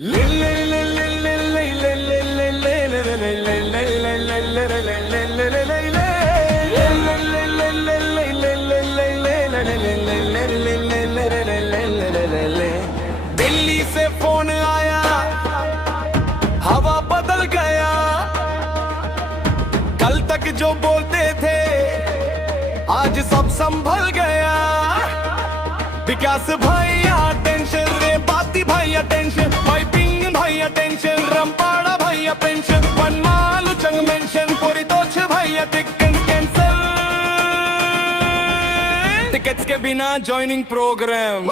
दिल्ली से फोन आया, हवा बदल गया। कल तक जो बोलते थे आज सब संभल गया। विकास भैया टेंशन, रे बाती भैया टेंशन, भाई पिंग भैया टेंशन, रंपाड़ा भैया पेंशन, वनमालू चंग मेंशन, परितोष भैया टिकट कैंसल। टिकट्स के बिना ज्वाइनिंग प्रोग्राम।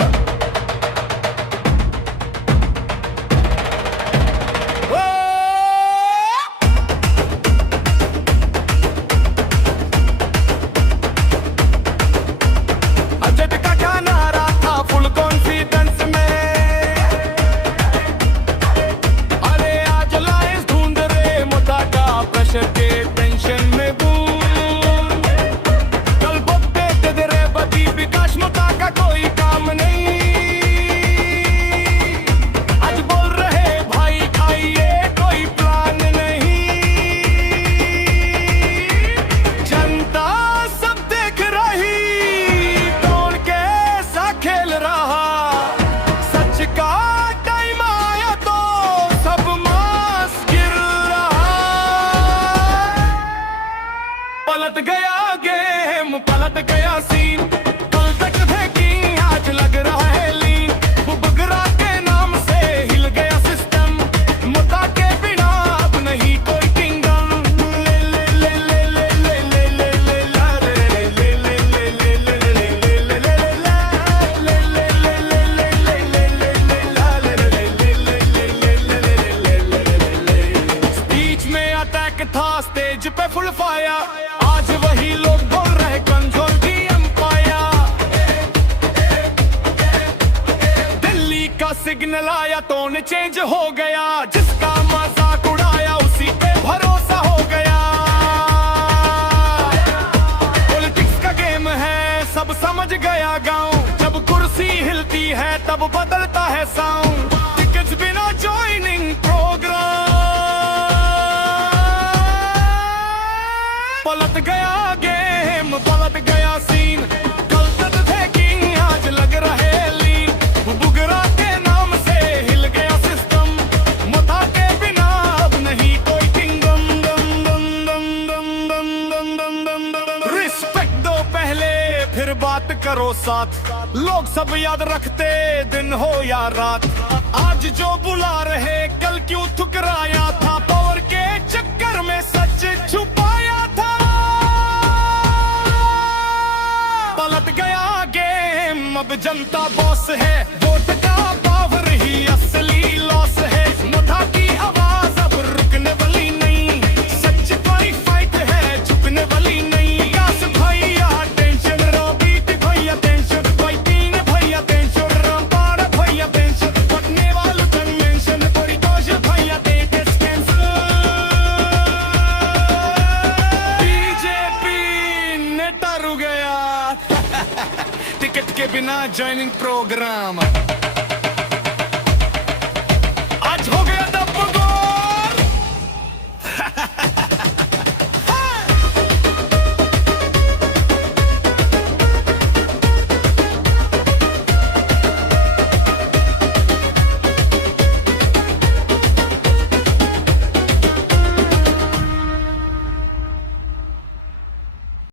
पलट गया गेम, पलट गया सीन। कल तक थे किंग, आज लग रहा है लीन। बुबगरा के नाम से हिल गया सिस्टम, मुद्दा के बिना अब नहीं कोई किंगडम। स्पीच में अटैक था, स्टेज पे फुल फायर। आज वही लोग बोल रहे कंट्रोल दी एम्पायर। दिल्ली का सिग्नल आया, टोन चेंज हो गया। जिसका मजाक उड़ाया उसी पे भरोसा हो गया। पॉलिटिक्स का गेम है, सब समझ गया गांव। जब कुर्सी हिलती है तब बदलता है साउंड। टिकट्स बिना ज्वाइनिंग प्रोग्राम। पलट गया गेम, पलट गया सीन। कल तक थे किंग, आज लग रहे लीन। बुबगरा के नाम से हिल गया सिस्टम, मुद्दा के बिना अब नहीं कोई किंगडम। रिस्पेक्ट दो पहले, फिर बात करो साथ। लोग सब याद रखते दिन हो या रात। आज जो बुला रहे कल क्यों ठुकराया था। पावर के चक्कर में सच छुपाया था। पलट गया गेम, अब जनता बॉस है। वोट का पावर ही असली लॉस है। मुद्दा की आवाज अब रुकने वाली नहीं। सच कोई फाइट है, झुकने वाली नहीं। विकास भैया टेंशन, रोबीट भैया टेंशन, कोई तीन भैया टेंशन, रंपाड़ भैया पेंशन, पटने वालों कन्वेंशन, परितोष भैया टिकट कैंसल। बीजेपी नेता रु गया टिकट के बिना ज्वाइनिंग प्रोग्राम।